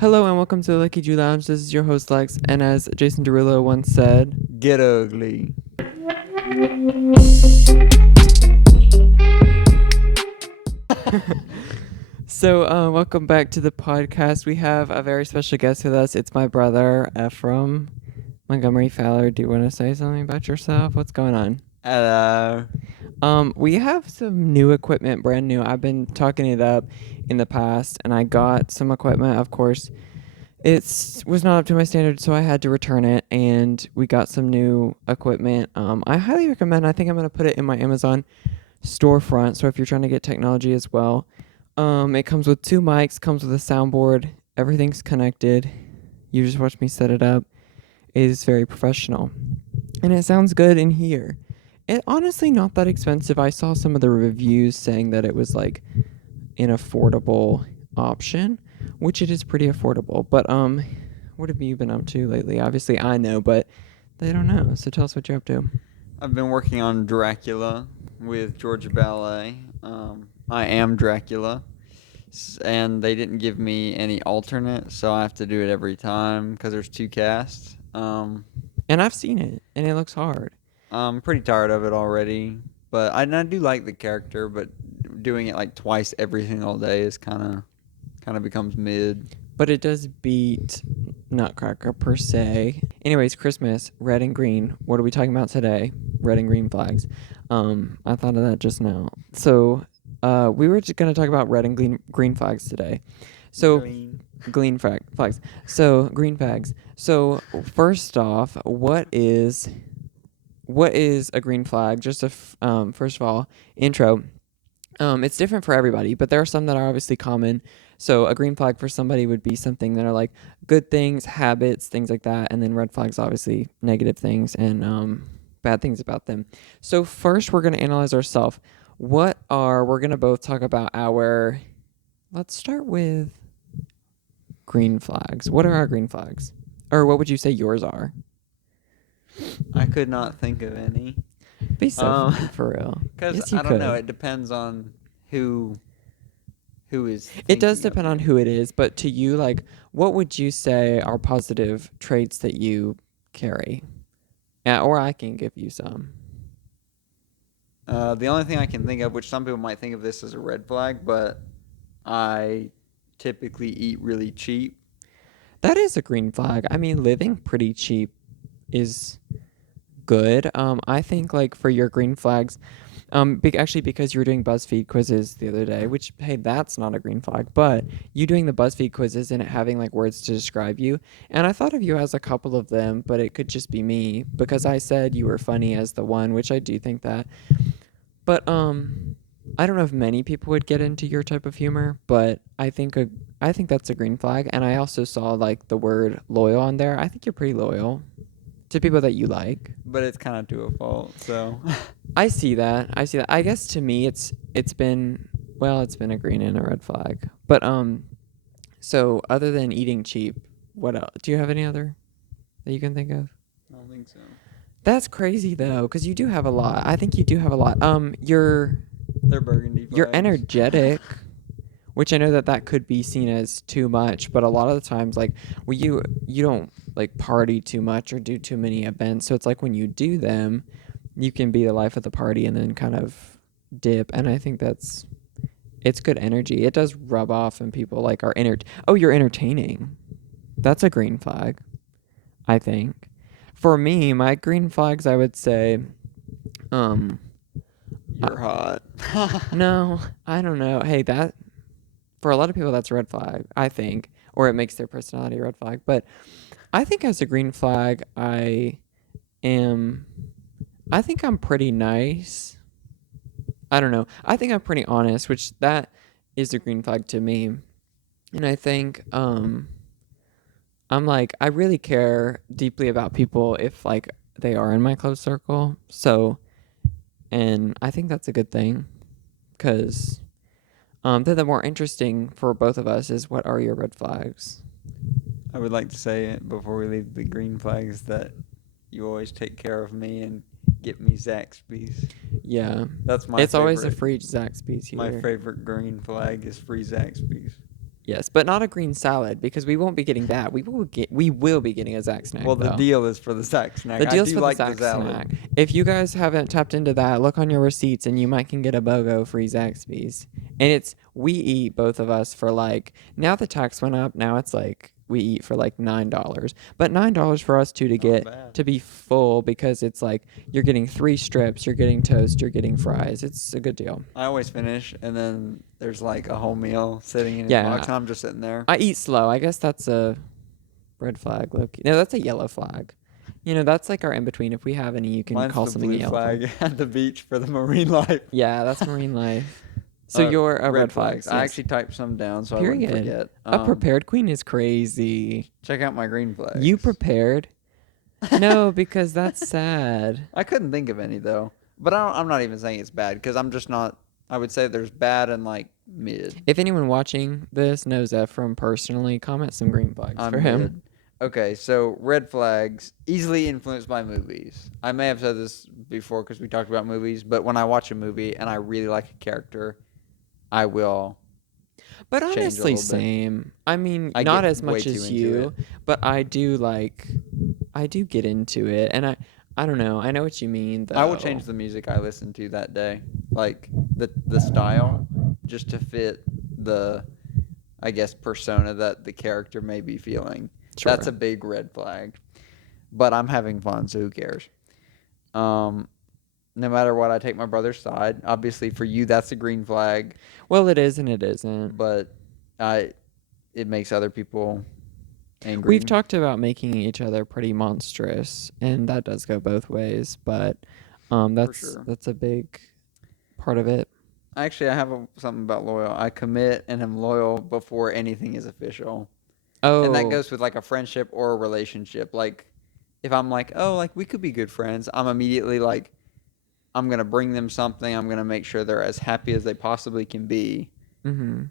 Hello and welcome to the Leckiju Lounge. This is your host Lex, and as Jason Derulo once said, Get ugly. welcome back to the podcast. We have a very special guest with us. It's my brother, Ephraim Montgomery Fowler. Do you want to say something about yourself? What's going on? Hello. We have some new equipment, brand new. I've been talking it up in the past, and I got some equipment, of course. It was not up to my standards, so I had to return it, and we got some new equipment. I highly recommend. I think I'm going to put it in my Amazon storefront, so if you're trying to get technology as well. It comes with 2 mics, comes with a soundboard, everything's connected. You just watch me set it up. It is very professional, and it sounds good in here. It honestly not that expensive. I saw some of the reviews saying that it was like an affordable option, which it is pretty affordable. But what have you been up to lately? Obviously I know, but they don't know. So tell us what you're up to. I've been working on Dracula with Georgia Ballet. I am Dracula, and they didn't give me any alternate, so I have to do it every time because there's 2 casts. And I've seen it, and it looks hard. I'm pretty tired of it already, but I do like the character, but doing it like twice every single day is kind of becomes mid. But it does beat Nutcracker per se. Anyways, Christmas, red and green. What are we talking about today? Red and green flags. I thought of that just now. So, we were just going to talk about red and green flags today. So, flags. So, green flags. So, first off, what is a green flag? Just first of all, intro. It's different for everybody, but there are some that are obviously common. So a green flag for somebody would be something that are like good things, habits, things like that. And then red flags, obviously negative things and bad things about them. So first we're going to analyze ourselves. We're going to both talk about let's start with green flags. What are our green flags? Or what would you say yours are? I could not think of any. Be so funny, for real. Because Yes, you I don't know. could. It depends on who is. It does thinking of depend on who it is, but to you, like, what would you say are positive traits that you carry? Yeah, or I can give you some. The only thing I can think of, which some people might think of this as a red flag, but I typically eat really cheap. That is a green flag. I mean, living pretty cheap is good. I think, like, for your green flags, actually, because you were doing BuzzFeed quizzes the other day, which, hey, that's not a green flag, but you doing the BuzzFeed quizzes and it having like words to describe you. And I thought of you as a couple of them, but it could just be me because I said you were funny as the one, which I do think that. But I don't know if many people would get into your type of humor, but I think that's a green flag. And I also saw like the word loyal on there. I think you're pretty loyal to people that you like. But it's kind of to a fault, so. I see that. I guess to me it's been a green and a red flag. But so other than eating cheap, what else? Do you have any other that you can think of? I don't think so. That's crazy though, cuz you do have a lot. I think you do have a lot. They're burgundy flags. You're energetic, which I know that could be seen as too much, but a lot of the times like you don't like party too much or do too many events. So it's like when you do them, you can be the life of the party and then kind of dip. And I think it's good energy. It does rub off and people like are you're entertaining. That's a green flag, I think. For me, my green flags, I would say, You're hot. no, I don't know. Hey, for a lot of people, that's a red flag, I think, or it makes their personality a red flag. But I think as a green flag, I think I'm pretty nice. I don't know. I think I'm pretty honest, which that is a green flag to me. And I think I'm like I really care deeply about people if like they are in my close circle. So, and I think that's a good thing cuz then the more interesting for both of us is what are your red flags? I would like to say it before we leave the green flags that you always take care of me and get me Zaxby's. Yeah. That's my It's favorite. always a free Zaxby's here. My favorite green flag is free Zaxby's. Yes, but not a green salad because we won't be getting that. We will be getting a Zach snack Well, the though. deal is for the Zach snack. The I deal's do for the like the Zach salad. snack. If you guys haven't tapped into that, look on your receipts and you might can get a BOGO free Zaxby's. And we eat both of us for like, now the tax went up. Now it's like we eat for like $9. But $9 for us two to Not get bad. to be full because it's like you're getting 3 strips, you're getting toast, you're getting fries. It's a good deal. I always finish, and then there's like a whole meal sitting in his Yeah. box, and I'm just sitting there. I eat slow. I guess that's a red flag, Loki. No, that's a yellow flag. That's like our in between. If we have any, you can Mine's call the something blue a yellow flag at the beach for the marine life. Yeah, that's marine life. So you're a red flags. I Yes. actually typed some down so I Period. wouldn't forget. A prepared queen is crazy. Check out my green flags. You prepared? No, because that's sad. I couldn't think of any though, but I'm not even saying it's bad because I'm just not. I would say there's bad and like mid. If anyone watching this knows Ephraim personally, comment some green flags I'm for him. mid. Okay, so red flags easily influenced by movies. I may have said this before because we talked about movies, but when I watch a movie and I really like a character, I will. But change a honestly, little bit. same. I mean, I not get as way much too as into you, but I do get into it, and I don't know. I know what you mean, though. I will change the music I listen to that day, like the style, just to fit the, I guess, persona that the character may be feeling. Sure. That's a big red flag. But I'm having fun, so who cares? No matter what, I take my brother's side. Obviously, for you, that's a green flag, Well, it is and it isn't. but it makes other people angry. We've talked about making each other pretty monstrous, and that does go both ways. But sure. that's a big part of it. Actually, I have something about loyal. I commit and am loyal before anything is official. Oh, And that goes with like a friendship or a relationship. Like if I'm like, oh, like we could be good friends, I'm immediately like, I'm going to bring them something. I'm going to make sure they're as happy as they possibly can be. Mm-hmm.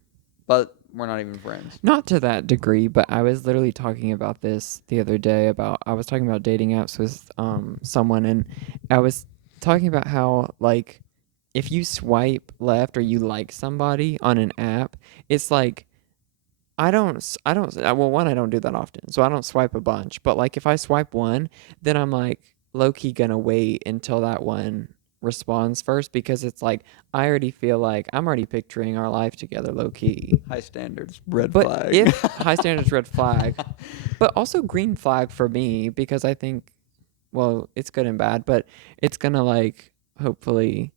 But we're not even friends. Not to that degree, but I was literally talking about this the other day I was talking about dating apps with someone, and I was talking about how like if you swipe left or you like somebody on an app, it's like well, one, I don't do that often, so I don't swipe a bunch, but like if I swipe one, then I'm like low-key gonna wait until that one responds first because it's like I already feel like I'm already picturing our life together low-key. High standards, red But flag. if high standards, red flag, but also green flag for me because I think, well, it's good and bad, but it's gonna like hopefully,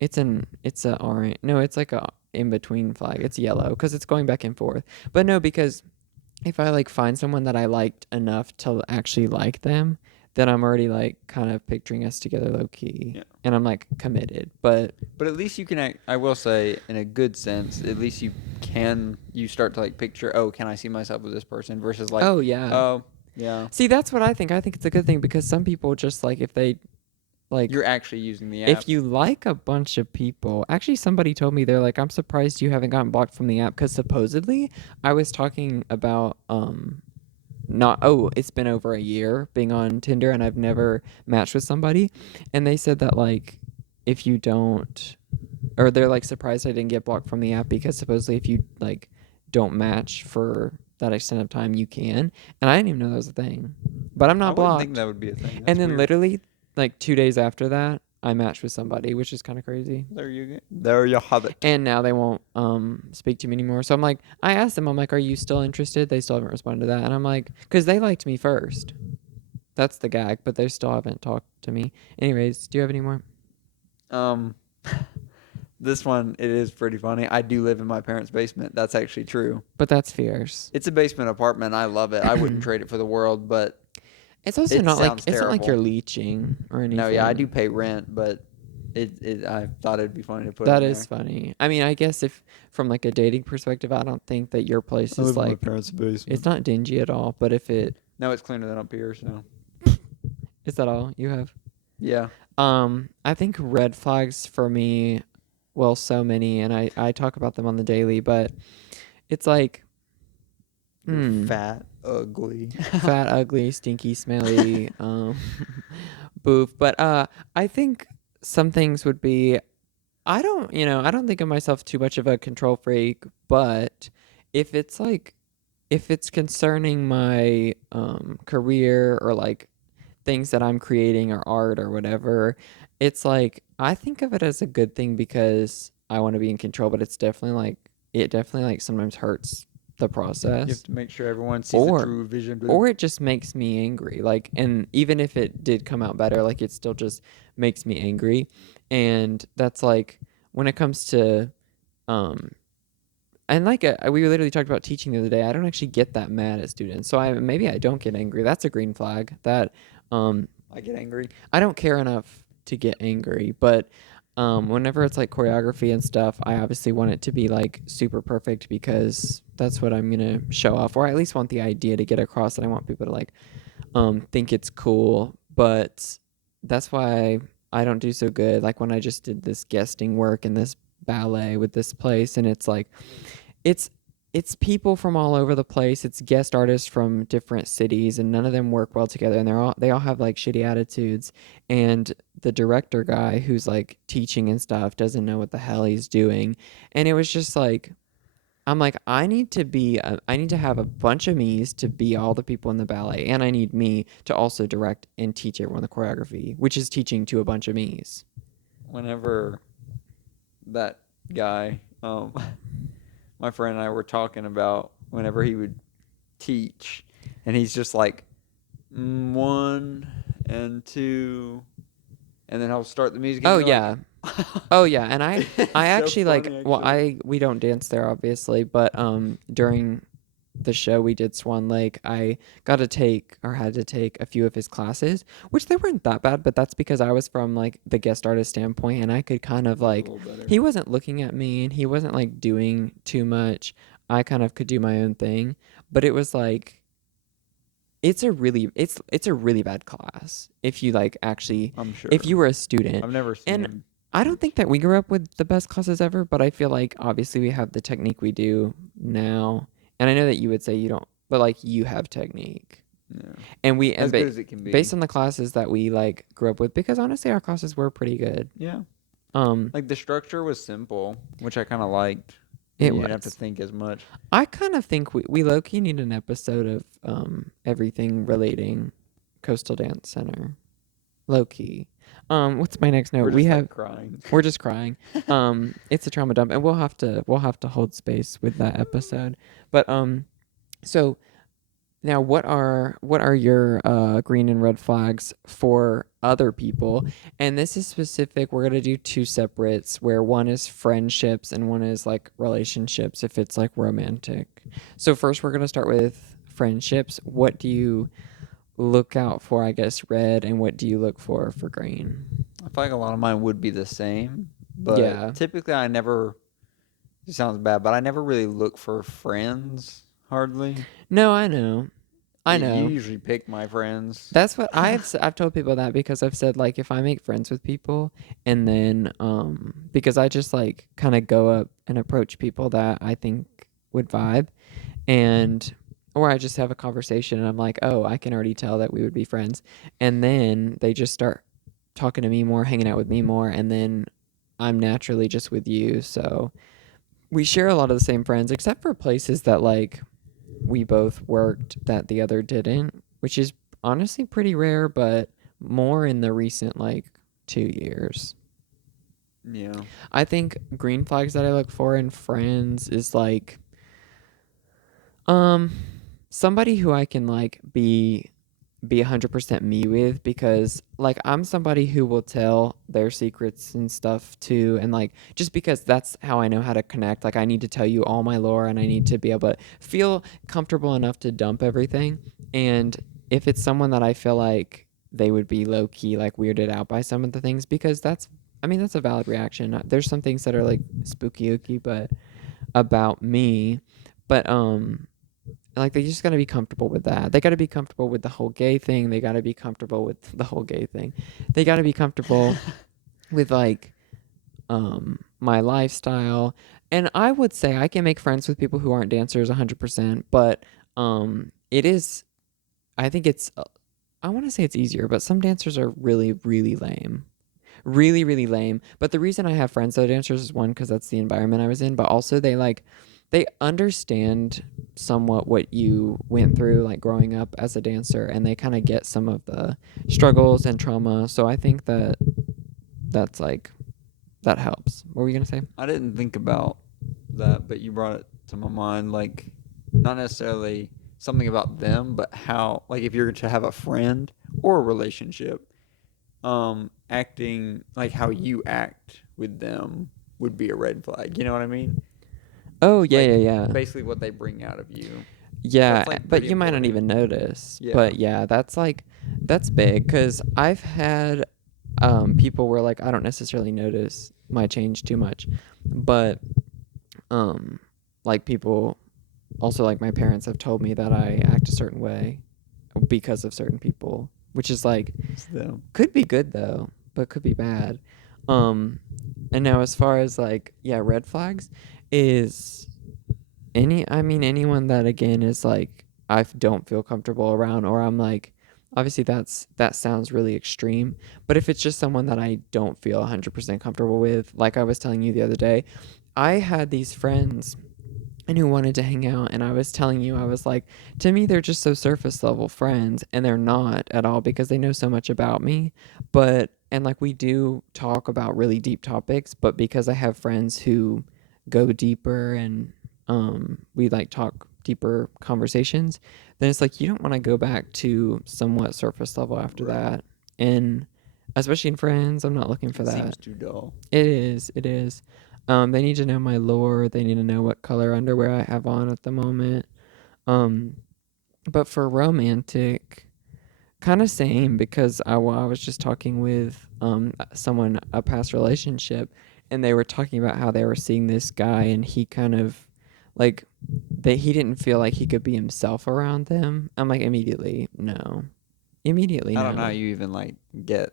it's a orange. No, it's like a in between flag. It's yellow because it's going back and forth. But no, because if I like find someone that I liked enough to actually like them, then I'm already like kind of picturing us together low key, Yeah. and I'm like committed. But at least you can act, I will say in a good sense, at least you start to like picture, oh, can I see myself with this person versus like, oh yeah, oh, yeah. see that's what I think. I think it's a good thing because some people just like if they like You're actually using the app. if you like a bunch of people, actually somebody told me they're like, I'm surprised you haven't gotten blocked from the app because supposedly I was talking about it's been over a year being on Tinder and I've never matched with somebody, and they said that like if you don't, or they're like surprised I didn't get blocked from the app because supposedly if you like don't match for that extent of time you can, and I didn't even know that was a thing, but I'm I not wouldn't blocked. think that would be a thing. That's And then weird. literally like 2 days after that I matched with somebody, which is kind of crazy. There you have it. And now they won't speak to me anymore. So I'm like, I asked them, I'm like, are you still interested? They still haven't responded to that. And I'm like, because they liked me first. That's the gag, but they still haven't talked to me. Anyways, do you have any more? This one, it is pretty funny. I do live in my parents' basement. That's actually true. But that's fierce. It's a basement apartment. I love it. I wouldn't trade it for the world, but It's also It not like sounds it's not like terrible. you're leeching or anything. no, yeah, I do pay rent, but I thought it'd be funny to put That in is there. funny. I mean, I guess if from like a dating perspective, I don't think that your place is like parents' basement. it's not dingy at all. But if it No, it's cleaner than up here, so. is that all you have? Yeah. I think red flags for me, well, so many, and I talk about them on the daily, but it's like, You're fat, ugly. fat, ugly, stinky, smelly, boof. But I think some things would be, I don't think of myself too much of a control freak, but if it's like if it's concerning my career or like things that I'm creating or art or whatever, it's like I think of it as a good thing because I want to be in control, but it's definitely like it definitely like sometimes hurts the You have process. to make sure everyone sees the Or true vision. or it just makes me angry. Like, and even if it did come out better, like it still just makes me angry. And that's like when it comes to um and like we literally talked about teaching the other day. I don't actually get that mad at students, so I maybe I don't get angry. That's a green flag. That um, I get angry. I don't care enough to get angry, but whenever it's like choreography and stuff, I obviously want it to be like super perfect because that's what I'm gonna show off, or I at least want the idea to get across, and I want people to like think it's cool. But that's why I don't do so good. Like when I just did this guesting work in this ballet with this place, and it's like it's it's people from all over the place. It's guest artists from different cities, and none of them work well together. And they all have like shitty attitudes. And the director guy who's like teaching and stuff doesn't know what the hell he's doing. And it was just like I'm like I need to have a bunch of me's to be all the people in the ballet, and I need me to also direct and teach everyone the choreography, which is teaching to a bunch of me's. Whenever that guy, my friend and I were talking about whenever he would teach, and he's just like one and two, and then he'll start the music, and Oh you're like, yeah. Oh yeah, and I it's so actually like funny well actually. we don't dance there obviously, but during the show we did Swan Lake, I got to take or had to take a few of his classes, which they weren't that bad, but that's because I was from like the guest artist standpoint and I could kind of It was a like little better. he wasn't looking at me and he wasn't like doing too much. I kind of could do my own thing, but it was like it's a really bad class if you like actually I'm sure. if you were a student. I've never seen And him. I don't think that we grew up with the best classes ever, but I feel like obviously we have the technique we do now. And I know that you would say you don't, but like you have technique. Yeah. And we As good as it can be. based on the classes that we like grew up with because honestly our classes were pretty good. Yeah. Um Like the structure was simple, which I kind of liked. it You didn't have to was. think as much. I kind of think we low key need an episode of everything relating Coastal Dance Center. Low key. What's my next note? We're We just have like crying. we're just crying. It's a trauma dump, and we'll have to hold space with that episode. But so now what are your green and red flags for other people? And this is specific. We're gonna do two separates, where one is friendships and one is like relationships. If it's like romantic. So first, we're gonna start with friendships. What do you look out for? I guess red, and what do you look for green? I feel like a lot of mine would be the same, Yeah. but typically I never. It sounds bad, but I never really look for friends. Hardly. No, I know. I You know. usually pick my friends. That's what I've told people that because I've said like if I make friends with people and then because I just like kind of go up and approach people that I think would vibe and or I just have a conversation and I'm like, "Oh, I can already tell that we would be friends." And then they just start talking to me more, hanging out with me more, and then I'm naturally just with you. So, we share a lot of the same friends except for places that like we both worked that the other didn't, which is honestly pretty rare, but more in the recent like 2 years. Yeah. I think green flags that I look for in friends is like um somebody who I can like be 100% me with because like I'm somebody who will tell their secrets and stuff too and like just because that's how I know how to connect. Like I need to tell you all my lore and I need to be able to feel comfortable enough to dump everything. And if it's someone that I feel like they would be low key like weirded out by some of the things because that's I mean that's a valid reaction. There's some things that are like spooky ooky but about me. But like they just got to be comfortable with that. They got to be comfortable with the whole gay thing. They got to be comfortable with the whole gay thing. They got to be comfortable with like my lifestyle. And I would say I can make friends with people who aren't dancers 100%, but it is I think it's I want to say it's easier, but some dancers are really really lame. Really really lame. But the reason I have friends that are dancers is one cuz that's the environment I was in, but also they like they understand somewhat what you went through like growing up as a dancer, and they kind of get some of the struggles and trauma. So I think that that's like that helps. What were you gonna say? I didn't think about that, but you brought it to my mind. Like, not necessarily something about them, but how, like, if you're to have a friend or a relationship, acting like how you act with them would be a red flag. You know what I mean? Oh yeah, yeah, Like, yeah. basically what they bring out of you. Yeah, That's like but pretty you might not important. even notice. Yeah. But yeah, that's like that's big because I've had people where like I don't necessarily notice my change too much, but um like people also like my parents have told me that I act a certain way because of certain people, which is like It's them. could be good though, but could be bad. Um and now as far as like yeah, red flags is anyone that again is like I don't feel comfortable around, or I'm like obviously that sounds really extreme, but if it's just someone that I don't feel 100% comfortable with, like I was telling you the other day, I had these friends and who wanted to hang out, and I was telling you, I was like, to me they're just so surface level friends, and they're not at all because they know so much about me. But and like we do talk about really deep topics, but because I have friends who go deeper and we like talk deeper conversations, then it's like you don't want to go back to somewhat surface level after Right. that. And especially in friends, I'm not looking for It that. seems too dull. It is. It is. They need to know my lore. They need to know what color underwear I have on at the moment. Um, but for romantic, kind of same because well, I was just talking with someone a past relationship, and they were talking about how they were seeing this guy, and he kind of like he didn't feel like he could be himself around them. I'm like immediately I don't know how no. you even like get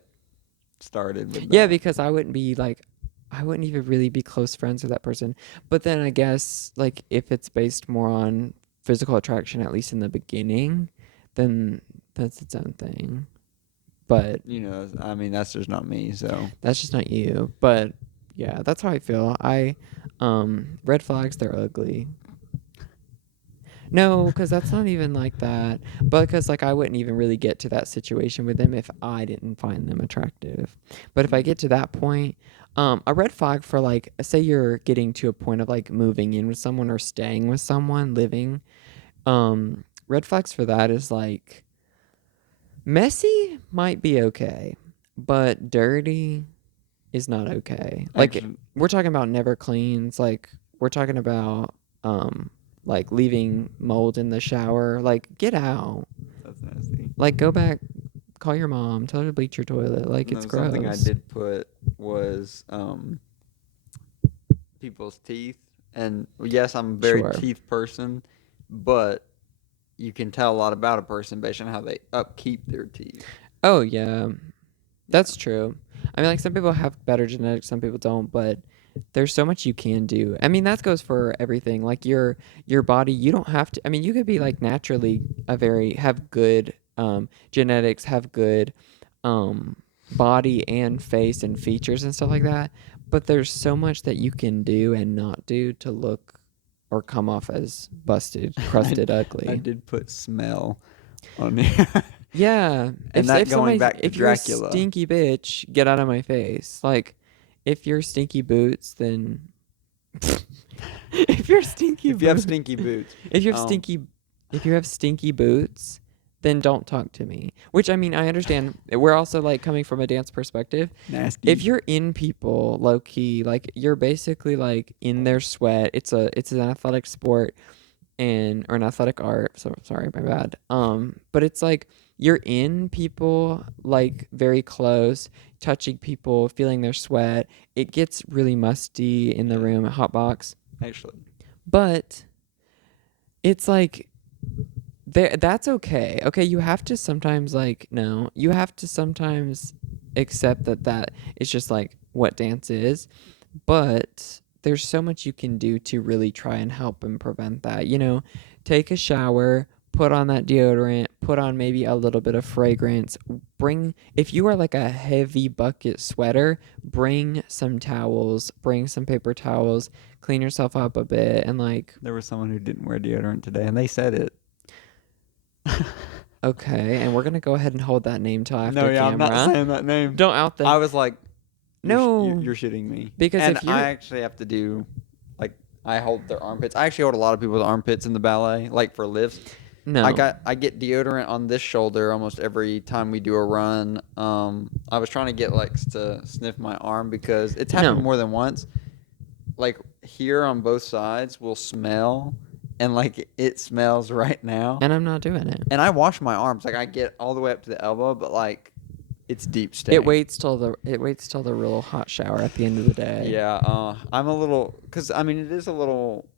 started with Yeah, that. because I wouldn't even really be close friends with that person. But then I guess like if it's based more on physical attraction, at least in the beginning, then that's its own thing. But You know, I mean, that's just not me. So that's just not you. But yeah, that's how I feel. Red flags, they're ugly. No, because that's not even like that. But because like I wouldn't even really get to that situation with them if I didn't find them attractive. But if I get to that point, a red flag for like say you're getting to a point of like moving in with someone or staying with someone, living. Red flags for that is like messy might be okay, but dirty is not okay. Like actually, we're talking about never cleans. Like we're talking about like leaving mold in the shower. Like get out. that's nasty. Like go back. Call your mom. Tell her to bleach your toilet. Like it's No, something I gross. did put was people's teeth. And yes, I'm a very Sure. teeth person, but you can tell a lot about a person based on how they upkeep their teeth. Oh yeah, Yeah. that's true. I mean, like some people have better genetics, some people don't, but there's so much you can do. I mean, that goes for everything. Like your body, you don't have to. I mean, you could be like naturally a very have good genetics, have good um body and face and features and stuff like that. But there's so much that you can do and not do to look or come off as busted, I, crusted, I ugly. did put smell on here. Yeah, And that going back to if you're a Dracula. stinky bitch, get out of my face. Like, if you're stinky boots, then if you're stinky If you have boots, stinky boots, if you're um, stinky, if you have stinky boots, then don't talk to me. Which I mean, I understand. We're also like coming from a dance perspective. If nasty. you're in people low key, like you're basically like in their sweat. It's an athletic sport and or an athletic art. So sorry, my bad. But it's like you're in people like very close, touching people, feeling their sweat. It gets really musty in the Yeah, room at Hotbox, actually. but it's like there. That's okay. Okay, you have to sometimes like no, you have to sometimes accept that is just like what dance is, but there's so much you can do to really try and help and prevent that. You know, take a shower, put on that deodorant, put on maybe a little bit of fragrance. Bring, if you are like a heavy bucket sweater, bring some towels, bring some paper towels, clean yourself up a bit, and like, There was someone who didn't wear deodorant today, and they said it. okay, and we're gonna go ahead and hold that name till after No, yeah, I'm not camera. saying that name. Don't out them. I was like, No, you're shitting me. because And if you're I actually have to do, like, I hold their armpits. I actually hold a lot of people's armpits in the ballet, like for lifts. no, I get deodorant on this shoulder almost every time we do a run. I was trying to get Lex to sniff my arm because it's happened no, more than once. Like here on both sides will smell, and like it smells right now. and I'm not doing it. And I wash my arms. Like I get all the way up to the elbow, but like it's deep stain. It waits till the real hot shower at the end of the day. Yeah, I'm a little, because I mean it is a little,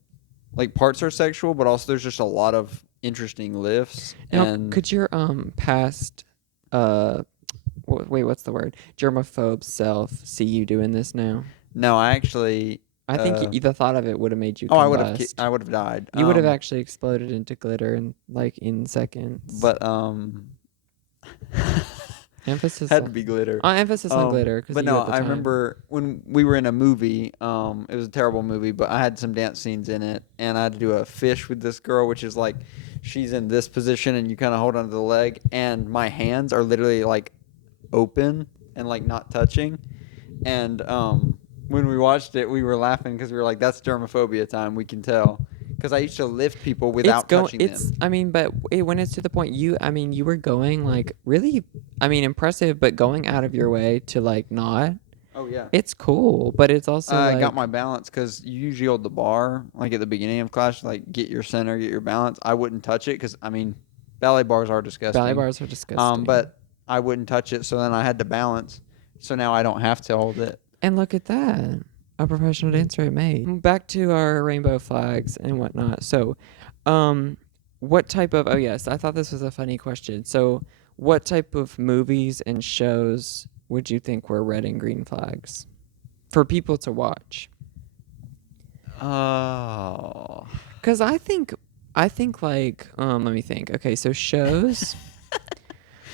like parts are sexual, but also there's just a lot of interesting lifts. Now, And could your past wait, what's the word? Germaphobe self see you doing this now? no, I actually. I think the thought of it would have made you Oh, combust. I would have died. You would have actually exploded into glitter in seconds. But emphasis had to on, be glitter. emphasis on glitter. 'Cause But you no, at the I time. remember when we were in a movie. It was a terrible movie, but I had some dance scenes in it, and I had to do a fish with this girl, which is like she's in this position, and you kind of hold onto the leg, and my hands are literally like open and like not touching, and when we watched it, we were laughing because we were like, "That's germophobia time." We can tell because I used to lift people without touching them. I mean, but when it's to the point you were going like really, I mean, impressive, but going out of your way to like not. Oh yeah. It's cool, but it's also I like got my balance because you usually hold the bar like at the beginning of class, like get your center, get your balance. I wouldn't touch it because I mean, ballet bars are disgusting. ballet bars are disgusting. But I wouldn't touch it, so then I had to balance. So now I don't have to hold it. And look at that. A professional dancer it made. Back to our rainbow flags and whatnot. So, what type of, oh yes, I thought this was a funny question. So, what type of movies and shows would you think were red and green flags for people to watch? Oh. Because I think like, let me think. Okay, so shows.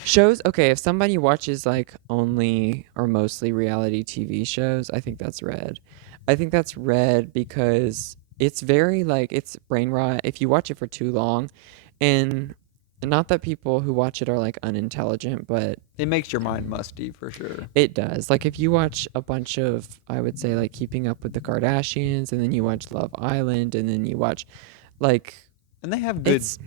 Shows, okay, if somebody watches like only or mostly reality TV shows, I think that's red. I think that's red because it's very like it's brain rot if you watch it for too long. And not that people who watch it are like unintelligent, but It makes your mind musty for sure. it does. Like if you watch a bunch of, I would say like Keeping Up with the Kardashians, and then you watch Love Island, and then you watch like And they have It's-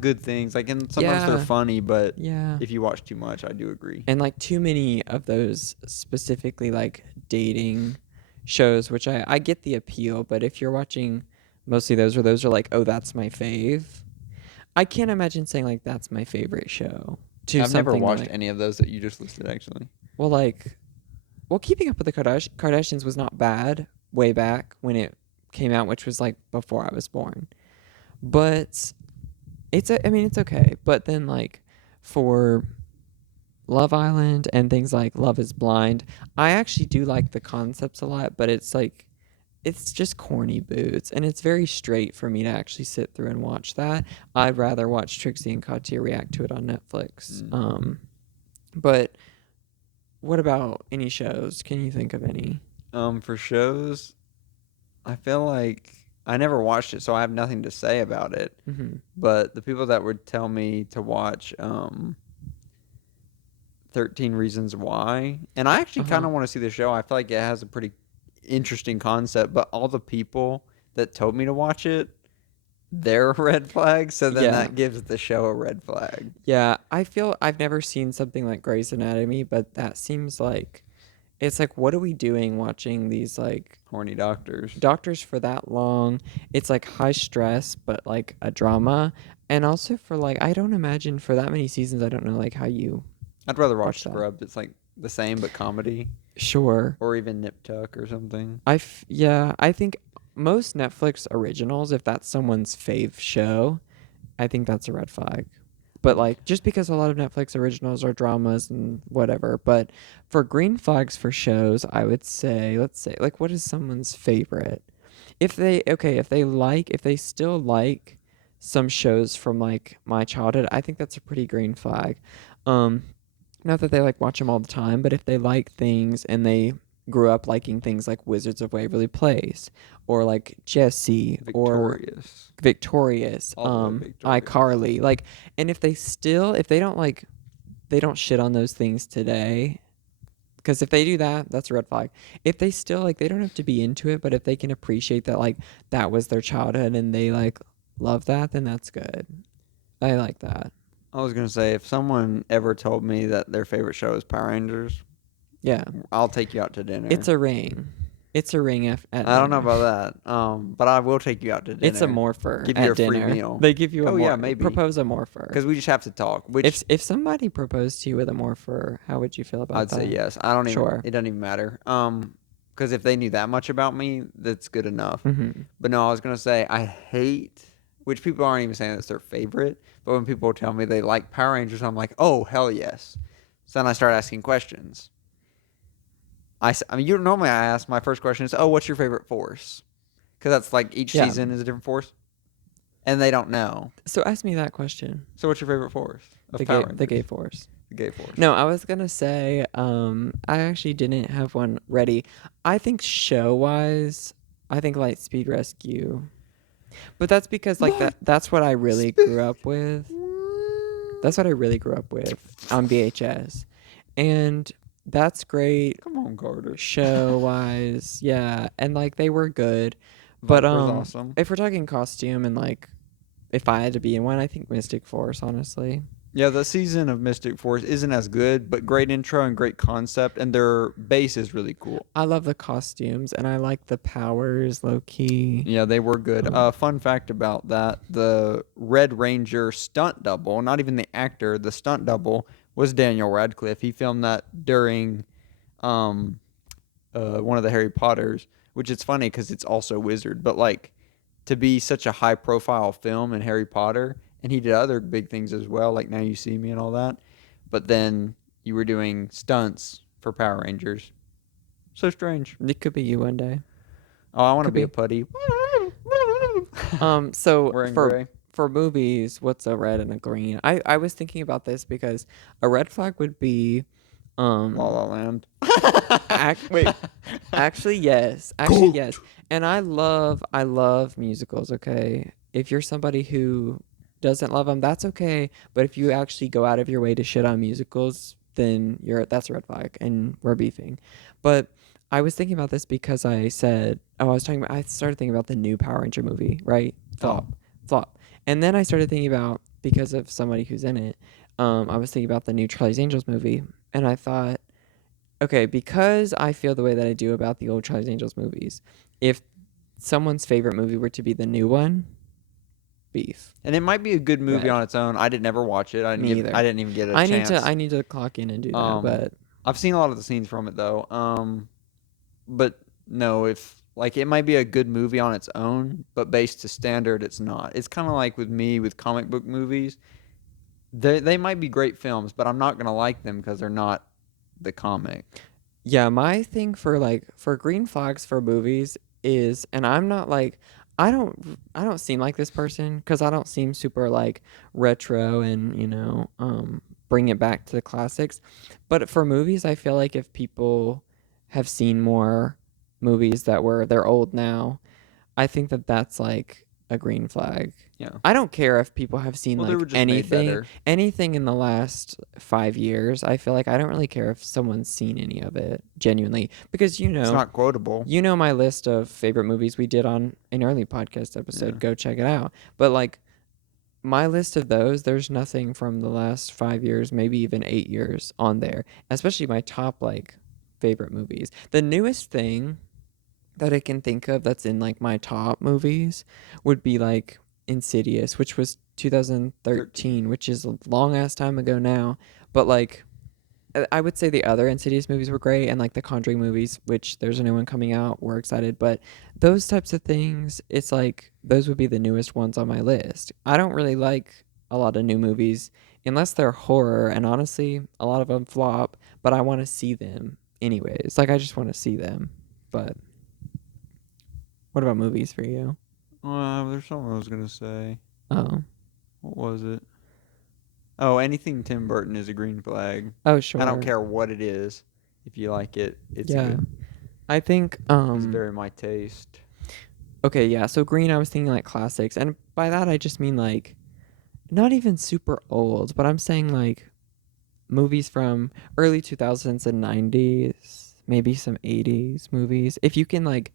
good things. Like and sometimes they're Yeah. funny, but yeah. if you watch too much, I do agree. And like too many of those specifically like dating shows, which I get the appeal, but if you're watching mostly those are like, oh, that's my fave. I can't imagine saying like that's my favorite show. To I've never something watched like, any of those that you just listed actually. well, Keeping Up with the Kardashians was not bad way back when it came out, which was like before I was born. But it's okay. But then like for Love Island and things like Love is Blind, I actually do like the concepts a lot, but it's like it's just corny boots, and it's very straight for me to actually sit through and watch that. I'd rather watch Trixie and Katya react to it on Netflix. But what about any shows? Can you think of any? For shows, I feel like I never watched it, so I have nothing to say about it. Mm-hmm. But the people that would tell me to watch 13 Reasons Why, and I actually kind of want to see the show. I feel like it has a pretty interesting concept, but all the people that told me to watch it, they're a red flag, so then that gives the show a red flag. Yeah, I feel I've never seen something like Grey's Anatomy, but that seems like it's like, what are we doing watching these like Horny doctors. doctors for that long? It's like high stress, but like a drama, and also for like I don't imagine for that many seasons. I don't know like how you. I'd rather watch Watch that. Scrubs. It's like the same but comedy, Sure. or even Nip Tuck or something. I think most Netflix originals, if that's someone's fave show, I think that's a red flag. But like just because a lot of Netflix originals are dramas and whatever, but for green flags for shows, I would say, let's say like what is someone's favorite? If they still like some shows from like my childhood, I think that's a pretty green flag. Um, Not that they like watch them all the time, but if they like things and they grew up liking things like Wizards of Waverly Place or like Jesse or Victorious. Victorious, All the way Victorious. iCarly, like, and if they don't like, they don't shit on those things today. Because if they do that, that's a red flag. If they still like, they don't have to be into it, but if they can appreciate that, like, that was their childhood and they like love that, then that's good. I like that. I was gonna say, if someone ever told me that their favorite show is Power Rangers, Yeah. I'll take you out to dinner. It's a ring. It's a ring at I don't know dinner. about that, but I will take you out to dinner. It's a morpher Give at you a free dinner. meal. They give you a yeah, maybe. propose a morpher. Because we just have to talk. Which If somebody proposed to you with a morpher, how would you feel about I'd that? say yes. I don't even. Sure. It doesn't even matter. Because if they knew that much about me, that's good enough. Mm-hmm. But no, I was gonna say I hate, which people aren't even saying that's their favorite. But when people tell me they like Power Rangers, I'm like, oh hell yes. So then I start asking questions. I mean, normally I ask, my first question is, oh, what's your favorite force? Because that's like each Yeah. season is a different force, and they don't know. So ask me that question. So what's your favorite force of The Power gay, Rangers? the gay force. The gay force. No, I was gonna say, I actually didn't have one ready. I think show wise, I think Lightspeed Rescue, but that's because like that's what I really grew up with. That's what I really grew up with on VHS, and that's great Come on, Carter. show wise. Yeah, and like they were good, but Viper's awesome. if we're talking costume and like if I had to be in one, I think Mystic Force, honestly. Yeah, the season of Mystic Force isn't as good, but great intro and great concept, and their base is really cool. I love the costumes and I like the powers low key. Yeah, they were good. Fun fact about that: the Red Ranger stunt double, not even the actor, the stunt double was Daniel Radcliffe. He filmed that during um, one of the Harry Potters, which is funny because it's also Wizard, but like to be such a high profile film in Harry Potter, and he did other big things as well, like Now You See Me and all that. But then you were doing stunts for Power Rangers. So strange. It could be you one day. Oh, I want to Could be be. a putty. So Wearing for gray. for movies, what's a red and a green? I was thinking about this because a red flag would be La La Land. wait, actually yes. Actually yes. And I love musicals, okay? If you're somebody who doesn't love them, that's okay, but if you actually go out of your way to shit on musicals, then that's a red flag and we're beefing. But I was thinking about this because I started thinking about the new Power Ranger movie, right? Flop. And then I started thinking about, because of somebody who's in it, I was thinking about the new Charlie's Angels movie, and I thought, okay, because I feel the way that I do about the old Charlie's Angels movies, if someone's favorite movie were to be the new one, beef. And it might be a good movie Red. on its own. I didn't ever watch it. Me either. I didn't even get a I chance. need to clock in and do that, but I've seen a lot of the scenes from it though. But no, if like it might be a good movie on its own, but based to standard, it's not. It's kind of like with me with comic book movies. They might be great films, but I'm not gonna like them because they're not the comic. yeah, my thing for green flags for movies is, and I'm not like, I don't seem like this person because I don't seem super like retro and bring it back to the classics. But for movies, I feel like if people have seen more movies they're old now, I think that that's like a green flag. Yeah. I don't care if people have seen Well, they like were just made better. anything in the last 5 years. I feel like I don't really care if someone's seen any of it genuinely, because It's not quotable. you know my list of favorite movies we did on an early podcast episode. Yeah. Go check it out. But like my list of those, there's nothing from the last 5 years, maybe even 8 years on there, especially my top like favorite movies. The newest thing that I can think of that's in like my top movies would be like Insidious, which was 2013, which is a long ass time ago now. But like I would say the other Insidious movies were great, and like the Conjuring movies, which there's a new one coming out. We're excited, but those types of things, it's like those would be the newest ones on my list. I don't really like a lot of new movies unless they're horror, and honestly, a lot of them flop. But I want to see them anyways. Like I just want to see them. But what about movies for you? There's something I was gonna say. Oh. What was it? Oh, anything Tim Burton is a green flag. Oh, I don't sure. care what it is. If you like it, it's Yeah. good. I think It's very my taste. okay, yeah. So green, I was thinking like classics, and by that I just mean like not even super old, but I'm saying like movies from early 2000s and 90s, maybe some 80s movies. If you can like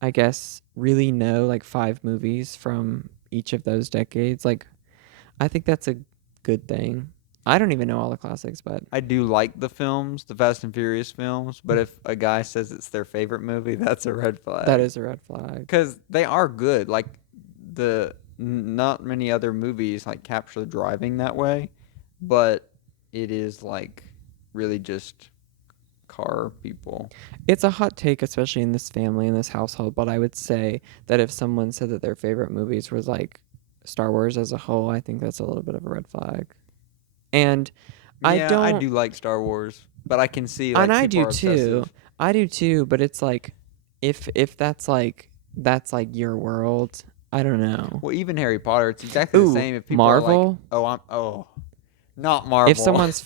I guess really know like 5 movies from each of those decades, like I think that's a good thing. I don't even know all the classics, but I do like the films, the Fast and Furious films, but if a guy says it's their favorite movie, that's a red that flag. is a red flag. Because they are good. Like not many other movies like capture driving that way, but it is like really just car people. It's a hot take, especially in this family, in this household, but I would say that if someone said that their favorite movies was like Star Wars as a whole, I think that's a little bit of a red flag. And I Yeah, I don't, do like Star Wars, but I can see and like I people do are too. obsessive. I do too, but it's like, if that's like your world, I don't know. Well, even Harry Potter, it's exactly the Ooh, same. If people are like, Marvel. "Oh, not Marvel,"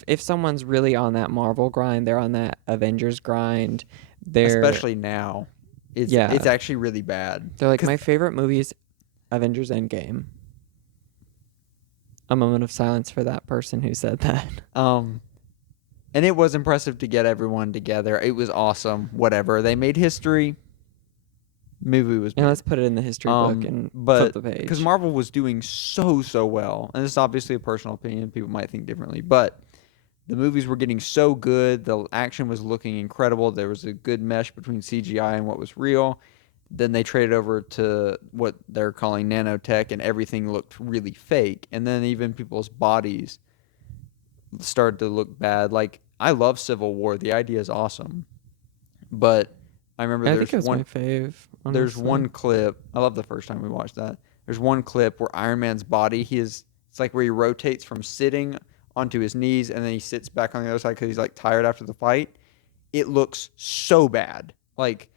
If someone's really on that Marvel grind, they're on that Avengers grind. They're especially now, it's yeah, actually really bad. they're like Cause my favorite movie is Avengers Endgame. A moment of silence for that person who said that. um, and it was impressive to get everyone together. It was awesome. Whatever they made history. Movie was And let's made. put it in the history book and flip But the because page. Marvel was doing so well, and this is obviously a personal opinion, people might think differently, but the movies were getting so good, the action was looking incredible. There was a good mesh between CGI and what was real. Then they traded over to what they're calling nanotech, and everything looked really fake. And then even people's bodies started to look bad. Like I love Civil War; the idea is awesome, but I remember I think it was my fave, there's honestly. one clip. I love the first time we watched that. There's one clip where Iron Man's body, it's like where he rotates from sitting onto his knees and then he sits back on the other side because he's like tired after the fight. It looks so bad. Like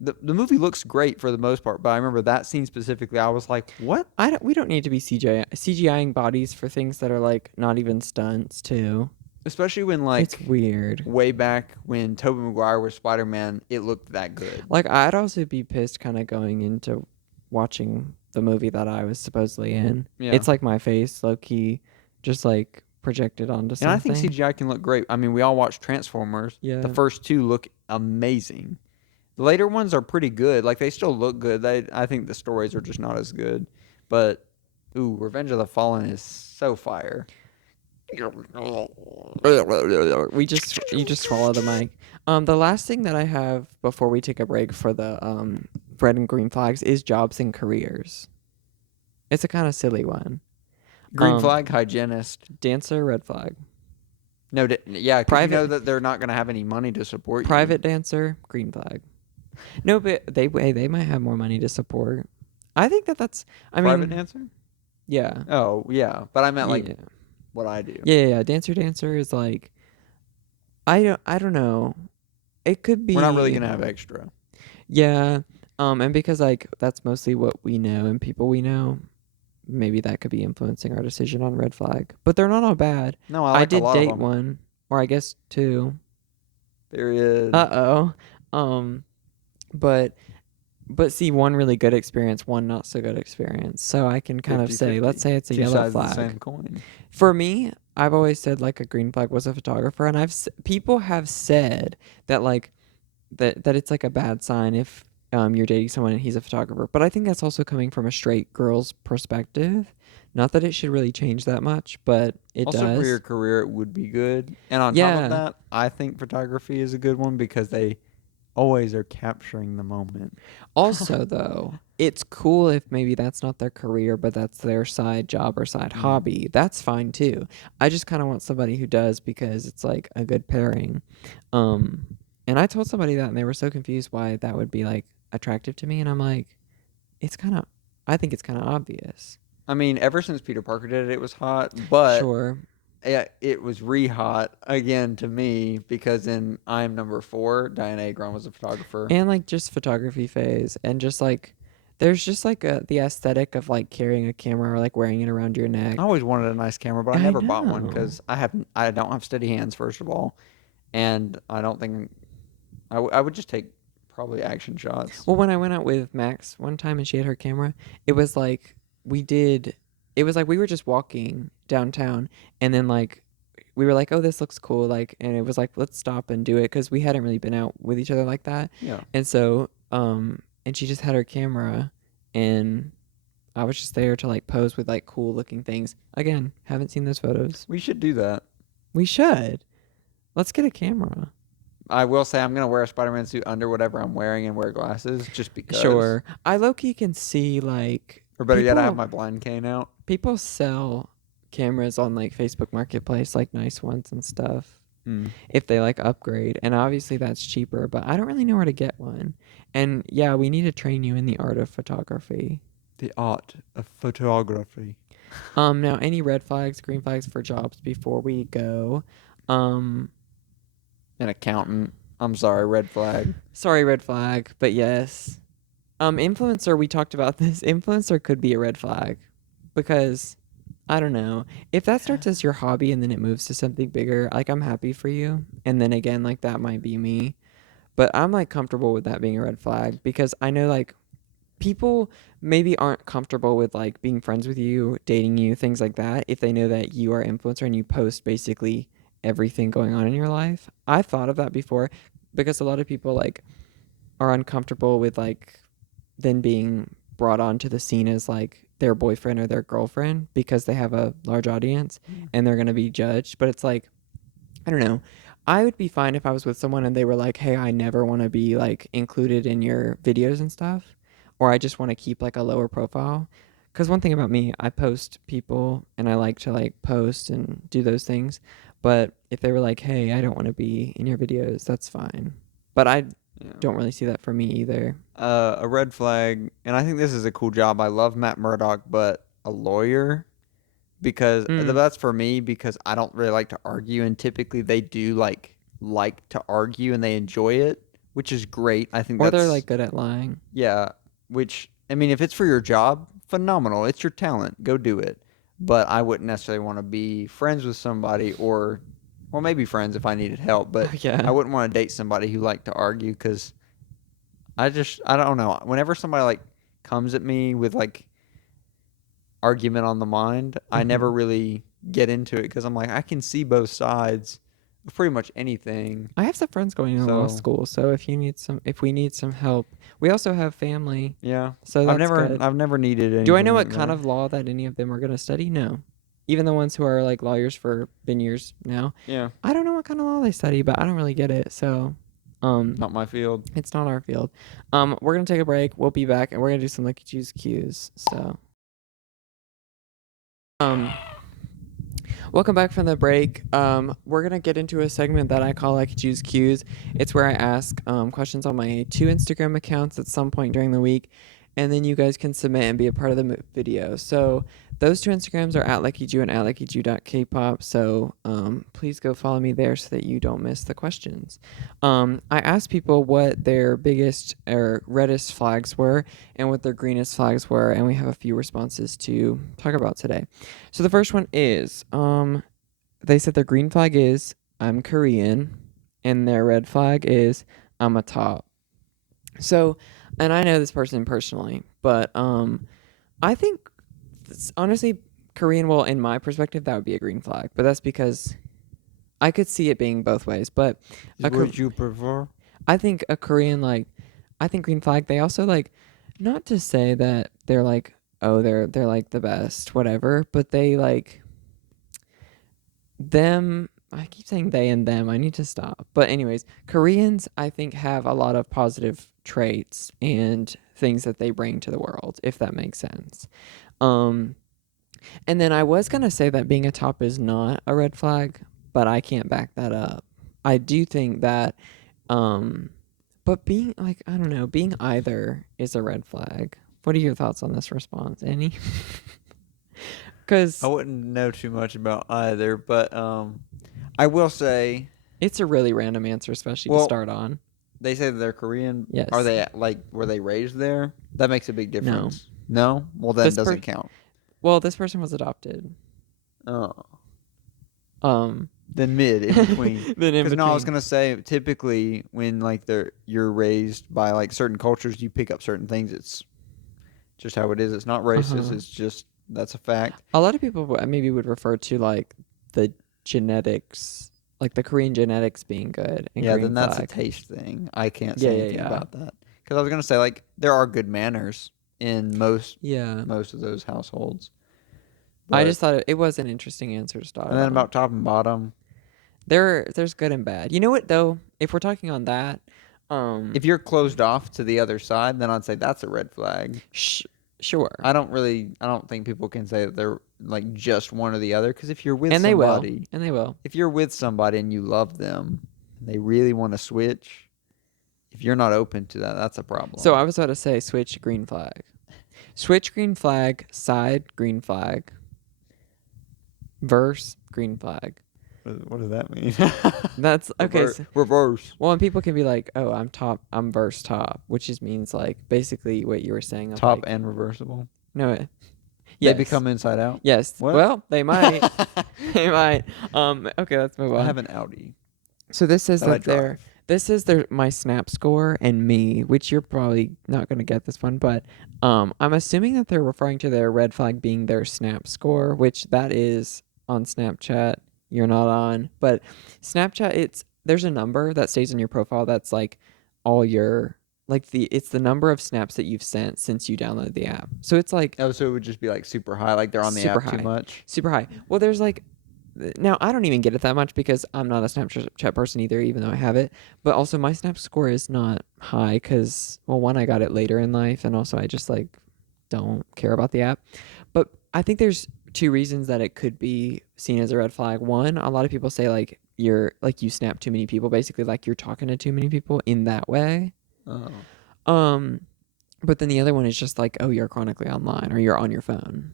the movie looks great for the most part, but I remember that scene specifically. I was like, what? We don't need to be CGIing bodies for things that are like not even stunts too. Especially when It's like weird. way back when Tobey Maguire was Spider Man, it looked that good. Like I'd also be pissed kind of going into watching the movie that I was supposedly in. Yeah. It's like my face, low key, just like projected onto And I think something. CGI can look great. I mean, we all watched Transformers. The Yeah. first two look amazing. The later ones are pretty good. Like they still look good. I think the stories are just not as good. But Revenge of the Fallen is so fire. You just swallow the mic. The last thing that I have before we take a break for the red and green flags is jobs and careers. It's a kind of silly one. Green flag hygienist. Dancer, red flag. No, yeah, because you know Private that they're not going to have any money to support you. private dancer, green flag. No, but they might have more money to support. I think that's. I Private mean, dancer? yeah, Oh, yeah. But I meant like yeah, what I do. yeah. Dancer is like. I don't know. It could We're not really be. going to have extra. Yeah. And because like that's mostly what we know and people we know, maybe that could be influencing our decision on red flag. But they're not all bad. No, I I like a did lot of date them. one, or I guess two. Period. Uh oh. But see, one really good experience, one not so good experience. So I can kind of say, let's 50-50. say it's a Two yellow sides of the flag. same coin. For me, I've always said like a green flag was a photographer, and people have said that like that it's like a bad sign if you're dating someone and he's a photographer. But I think that's also coming from a straight girl's perspective. Not that it should really change that much, but it Also, for your does. career, it would be good. And on top of Yeah. that, I think photography is a good one because they always are capturing the moment. Also, though, it's cool if maybe that's not their career, but that's their side job or side Mm. hobby. That's fine too. I just kind of want somebody who does because it's like a good pairing. Um, and I told somebody that, and they were so confused why that would be like attractive to me, and I'm like, it's kind of, I think it's kind of obvious. I mean, ever since Peter Parker did it, it was hot, but Sure. it was re-hot again to me because in I Am Number 4, Diana Agron was a photographer. And like just photography phase, and just like There's just like the aesthetic of like carrying a camera or like wearing it around your I neck. always wanted a nice camera, but I I never bought one know. because I don't have steady hands, first of all, and I don't think I would just take probably action shots. Well, when I went out with Max one time and she had her camera, it was like we did. It was like we were just walking downtown, and then like we were like, "Oh, this looks cool!" Like, and it was like, "Let's stop and do it," because we hadn't really been out with each other like that. Yeah, And so, and she just had her camera, and I was just there to like pose with like cool looking things. Again, haven't seen those photos. we should do that. We should. Let's get a camera. I will say I'm gonna wear a Spider-Man suit under whatever I'm wearing and wear glasses just because. Sure. I low key can see like Or better yet, I have people my blind cane out. people sell cameras on like Facebook Marketplace, like nice ones and stuff. Mm. If they like upgrade, and obviously that's cheaper, but I don't really know where to get one. And yeah, we need to train you in the art of photography. The art of photography. Now any red flags, green flags for jobs before we go. Um, An accountant. I'm sorry, red flag. sorry, red flag, but yes. Influencer, we talked about this. Influencer could be a red flag because I don't know. If that starts as your hobby and then it moves to something bigger, like I'm happy for you. And then again, like that might be me. But I'm like comfortable with that being a red flag because I know like people maybe aren't comfortable with like being friends with you, dating you, things like that if they know that you are an influencer and you post basically everything going on in your life. I've thought of that before because a lot of people like are uncomfortable with like then being brought onto the scene as like their boyfriend or their girlfriend because they have a large audience and they're going to be judged. But it's like, I don't know. I would be fine if I was with someone and they were like, hey, I never want to be like included in your videos and stuff. Or I just want to keep like a lower profile. Because one thing about me, I post people and I like to like post and do those things. But if they were like, hey, I don't want to be in your videos, that's fine. But I Yeah. don't really see that for me either. A red flag, and I think this is a cool job. I love Matt Murdock, but a lawyer because Mm. that's for me because I don't really like to argue, and typically they do like to argue and they enjoy it, which is great. I think Or they're like that's good at lying. yeah. Which I mean, if it's for your job, phenomenal. It's your talent. Go do it. But I wouldn't necessarily want to be friends with somebody or well, maybe friends if I needed help, Oh but I yeah. wouldn't want to date somebody who liked to argue because I don't know. Whenever somebody like comes at me with like argument on the mind, I never Hmm. really get into it because I'm like I can see both sides of pretty much anything. I have some friends going to law So school, so if we need some help, we also have family, yeah, so that's good. I've never needed Do I anything know what like kind that. of law that any of them are going to study? No. Even the ones who are like lawyers for been years now, Yeah, I don't know what kind of law they study, but I don't really get it. So, not my field. it's not our field. We're gonna take a break. We'll be back, and we're gonna do some Leckiju cues. So, um, welcome back from the break. We're gonna get into a segment that I call Leckiju cues. It's where I ask questions on my two Instagram accounts at some point during the week, and then you guys can submit and be a part of the video. So those two Instagrams are at Leckiju and at Leckiju.kpop. So please go follow me there so that you don't miss the questions. I asked people what their biggest or reddest flags were and what their greenest flags were, and we have a few responses to talk about today. So the first one is they said their green flag is I'm Korean, and their red flag is I'm a top. So, and I know this person personally, but I think honestly, Korean. Well, in my perspective, that would be a green flag, but that's because I could see it being both ways. But a, Would you prefer? I think a Korean like, I think green flag. They also like, not to say that they're like, oh, they're like the best, whatever, but they like them. I keep saying they and them. I need to stop. But anyways, Koreans I think have a lot of positive traits and things that they bring to the world, if that makes sense. Um, and then I was gonna say that being a top is not a red flag, but I can't back that up. I do think that, um, but being like I don't know, being either is a red flag. What are your thoughts on this response, Annie? I Because wouldn't know too much about either, but I will say, it's a really random answer, especially to well, start on. they say that they're Korean. Yes. Are they like were they raised there? That makes a big No. difference. No? Well, then it This doesn't count. Well, this person was adopted. Oh. Um, Then mid in between. then in Because no, I was between. gonna say typically when like you're raised by like certain cultures, you pick up certain things. It's just how it is. It's not racist. Uh-huh. It's just that's a fact. A lot of people maybe would refer to like the genetics, like the Korean genetics being good and Yeah, green then that's a flag. taste thing. I can't Yeah, say yeah, anything yeah. about that. Because I was gonna say like there are good manners in Yeah. most of those households. I But just thought it was an interesting answer to start and then on. about top and bottom, There's good and bad. You know what though? If we're talking on that, if you're closed off to the other side, then I'd say that's a red flag. sure. I don't think people can say that they're like just one or the other. Because if you're with And they will. somebody, And they will. if you're with somebody and you love them, and they really want to switch, if you're not open to that, that's a problem. So I was about to say switch green flag. Switch green flag, side green flag, verse green flag. What does that mean? That's okay. Reverse. Well, and people can be like, "Oh, I'm top. I'm verse top," which just means like basically what you were saying. Of Top like, and reversible. no, They yes, become inside out. yes. What? Well, they might. They might. Okay, let's move I on. have an Audi. So this is that I that their drive. this is their my snap score and me, which you're probably not gonna get this one, but I'm assuming that they're referring to their red flag being their snap score, which that is on Snapchat. You're not on, but Snapchat, there's a number that stays on your profile that's like all your it's the number of snaps that you've sent since you downloaded the app. So it's like Oh, so it would just be like super high, like they're on the super app too high. much. Super high. Well, there's like now I don't even get it that much because I'm not a Snapchat person either, even though I have it. But also my Snap score is not high because well, one I got it later in life, and also I just like don't care about the app. But I think there's two reasons that it could be seen as a red flag. One, a lot of people say like you snap too many people, basically like you're talking to too many people in that way. Oh. Um, but then the other one is just like, oh, you're chronically online or you're on your phone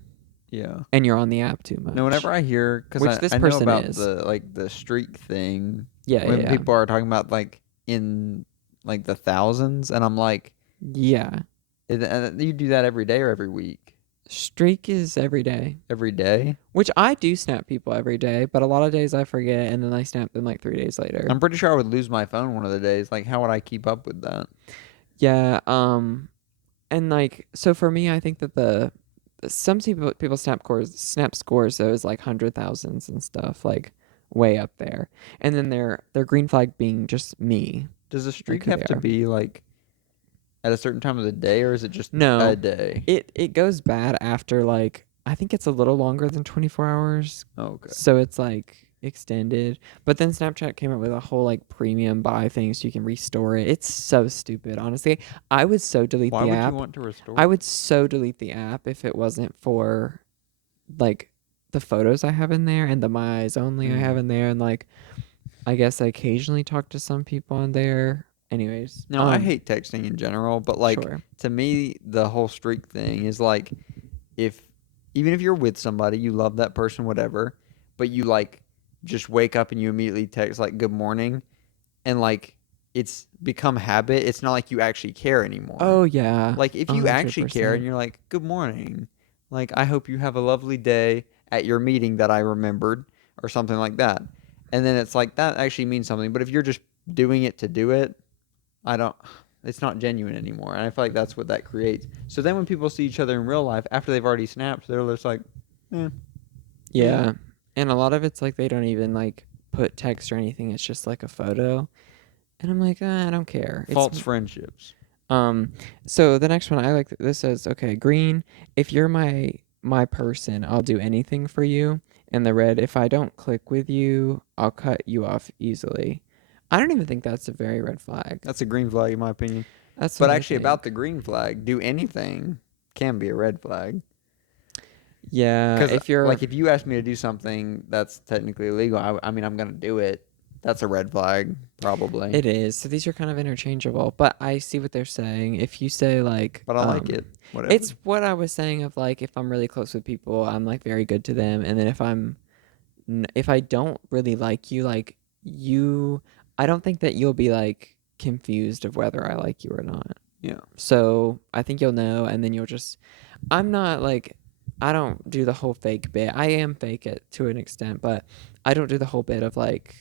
Yeah. and you're on the app too much. No, whenever I hear, Which because this I know person about is. the streak thing, Yeah, when yeah, people are talking about like in like the thousands, and I'm like, yeah. you do that every day or every week? Streak is every day, Every day? which I do snap people every day, but a lot of days I forget and then I snap them like 3 days later. I'm pretty sure I would lose my phone one of the days. Like, how would I keep up with that? Yeah, and like so for me, I think that some people snap scores though is like 100,000s and stuff, like way up there, and then their green flag being just me. Does a Like streak who have they to are. be like at a certain time of the day, or is it just No, a day? it goes bad after like I think it's a little longer than 24 hours. Oh, okay. So it's like extended. But then Snapchat came up with a whole like premium buy thing so you can restore it. It's so stupid, honestly. I would so delete Why the would app. you want to restore? I would so delete the app if it wasn't for like the photos I have in there and the my eyes only I have in there, and like I guess I occasionally talk to some people on there. Anyways, No, I hate texting in general, but like sure. to me, the whole streak thing is like if even if you're with somebody, you love that person, whatever, but you like just wake up and you immediately text like good morning, and like it's become habit. It's not like you actually care anymore. Oh yeah. Like if you actually care and 100%. you're like good morning, like I hope you have a lovely day at your meeting that I remembered or something like that. And then it's like that actually means something. But if you're just doing it to do it, I don't it's not genuine anymore. And I feel like that's what that creates. So then when people see each other in real life after they've already snapped, they're just like, eh. Yeah. And a lot of it's like they don't even like put text or anything. It's just like a photo. And I'm like, I don't care. False friendships. So the next one I like this says, okay, green, if you're my person, I'll do anything for you. And the red, if I don't click with you, I'll cut you off easily. I don't even think that's a very red flag. That's a green flag in my opinion. That's But what I actually about the think. green flag, do anything can be a red flag. Yeah, Because if you're like if you ask me to do something that's technically illegal, I mean I'm gonna do it. That's a red flag, probably. it is. So these are kind of interchangeable, but I see what they're saying. If you say like But I like it. Whatever. it's what I was saying of like if I'm really close with people, I'm like very good to them, and then if I don't really like you, like you, I don't think that you'll be like confused of whether I like you or not. Yeah. So I think you'll know, and then you'll just. I'm not like. I don't do the whole fake bit. I am fake it to an extent, but I don't do the whole bit of like,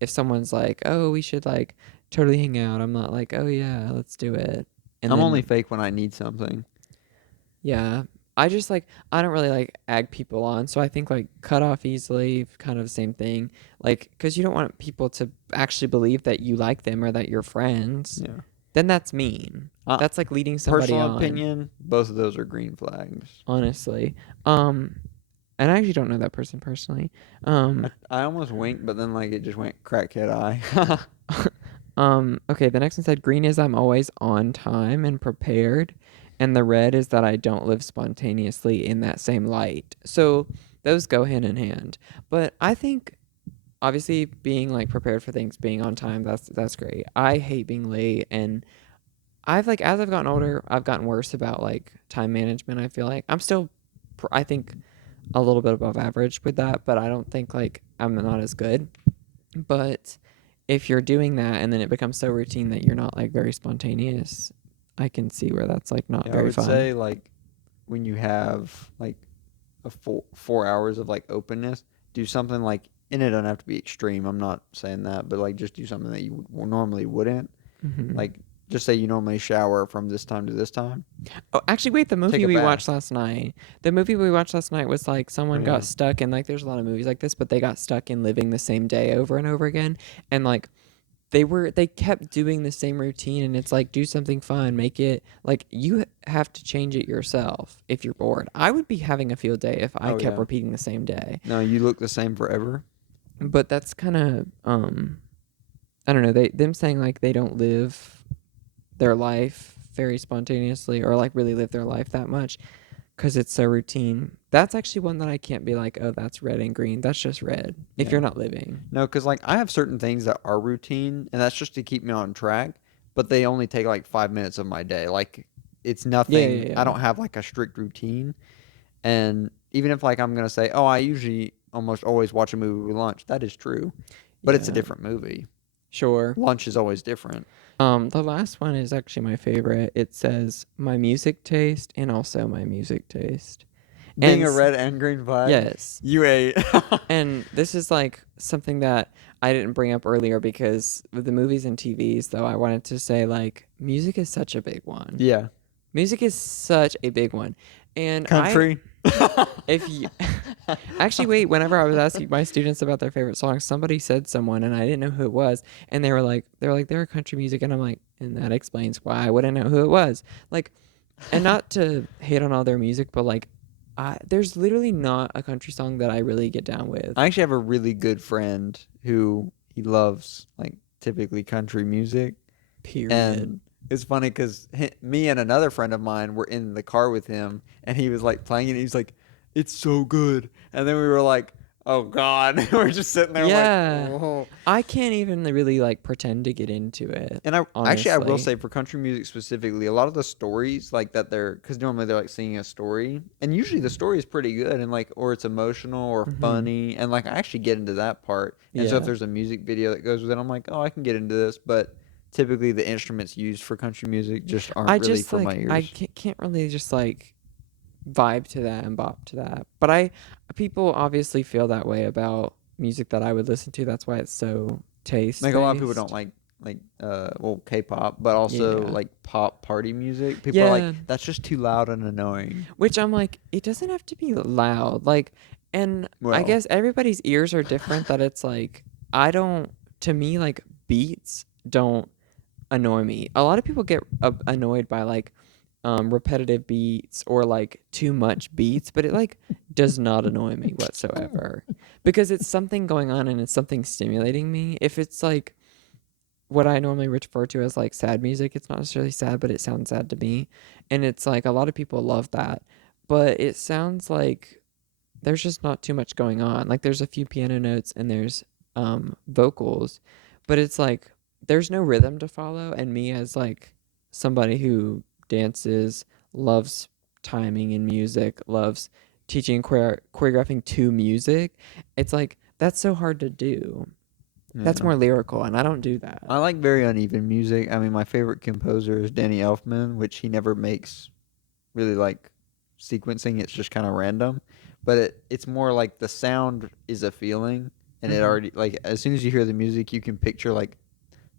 if someone's like, oh, we should like totally hang out, I'm not like, oh yeah, let's do it. And I'm then, only fake when I need something. yeah, I just like, I don't really like egg people on. So I think like cut off easily, kind of the same thing. Like, because you don't want people to actually believe that you like them or that you're friends. Yeah. Then that's mean. Uh, That's like leading somebody Personal on. opinion, both of those are green flags. Honestly. And I actually don't know that person personally. I almost winked, but then like it just went crackhead eye. Okay, the next one said green is I'm always on time and prepared, and the red is that I don't live spontaneously in that same light. So those go hand in hand. But I think obviously being like prepared for things, being on time, that's great. I hate being late, and I've like as I've gotten older, I've gotten worse about like time management. I feel like I'm still I think a little bit above average with that, but I don't think like I'm not as good. But if you're doing that and then it becomes so routine that you're not like very spontaneous, I can see where that's like not Yeah, I very would fun. say like when you have like a 4 hours of like openness, do something like, and it doesn't have to be extreme. I'm not saying that, but like just do something that you normally wouldn't. Hmm. Like just say you normally shower from this time to this time. Oh, actually, wait, the Take movie a we bath. watched last night. The movie we watched last night was like Oh someone yeah. got stuck in like there's a lot of movies like this, but they got stuck in living the same day over and over again. And like they kept doing the same routine, and it's like do something fun, make it like you have to change it yourself if you're bored. I would be having a field day if I Oh kept yeah. repeating the same day. No, you look the same forever. But that's kind of I don't know, they them saying like they don't live their life very spontaneously or like really live their life that much because it's so routine. That's actually one that I can't be like, oh, that's red and green. That's just red if Yeah. you're not living. No, because like I have certain things that are routine, and that's just to keep me on track. But they only take like 5 minutes of my day. Like it's Yeah, nothing. yeah, I yeah. don't have like a strict routine. And even if like I'm gonna say, oh, I usually almost always watch a movie with lunch, that is true. But it's a Yeah, different movie. sure. Lunch is always different. The last one is actually my favorite. It says my music taste and also my music taste. Being And a red and green flag, yes. you ate. And this is like something that I didn't bring up earlier because with the movies and TVs, though, I wanted to say like music is such a big one. Yeah. Music is such a big one. And Country. if you actually wait, whenever I was asking my students about their favorite songs, somebody said someone and I didn't know who it was. And they're country music. And I'm like, and that explains why I wouldn't know who it was. Like, and not to hate on all their music, but like, there's literally not a country song that I really get down with. I actually have a really good friend who he loves like typically country music. Period. And it's funny because me and another friend of mine were in the car with him, and he was like playing it. He's like, "It's so good," and then we were like, "Oh God!" We're just sitting there like, Yeah. "Whoa." I can't even really like pretend to get into it. And I will Honestly. say for country music specifically, a lot of the stories like that because normally they're like singing a story, and usually the story is pretty good and like or it's emotional or Hmm. funny, and like I actually get into that part. And so if Yeah. there's a music video that goes with it, I'm like, oh, I can get into this, but typically the instruments used for country music just aren't I really just for my like I ears. can't really just like vibe to that and bop to that. But people obviously feel that way about music that I would listen to. That's why it's so taste Like a lot of people don't based. like well K-pop, but also Yeah. like pop party music. People are like Yeah. that's just too loud and annoying. Which I'm like, it doesn't have to be loud. Like, and I Well, guess everybody's ears are different that it's like, I don't, to me, like beats don't annoy me. A lot of people get annoyed by like repetitive beats or like too much beats, but it like does not annoy me whatsoever because it's something going on and it's something stimulating me. If it's like what I normally refer to as like sad music, it's not necessarily sad, but it sounds sad to me. And it's like a lot of people love that, but it sounds like there's just not too much going on. Like there's a few piano notes and there's vocals, but it's like there's no rhythm to follow. And me as like somebody who dances, loves timing in music, loves teaching choreographing to music, it's like that's so hard to do. That's Yeah. more lyrical, and I don't do that. I like very uneven music. I mean, my favorite composer is Danny Elfman, which he never makes really like sequencing. It's just kind of random, but it's more like the sound is a feeling, and it Mm-hmm. already like as soon as you hear the music, you can picture like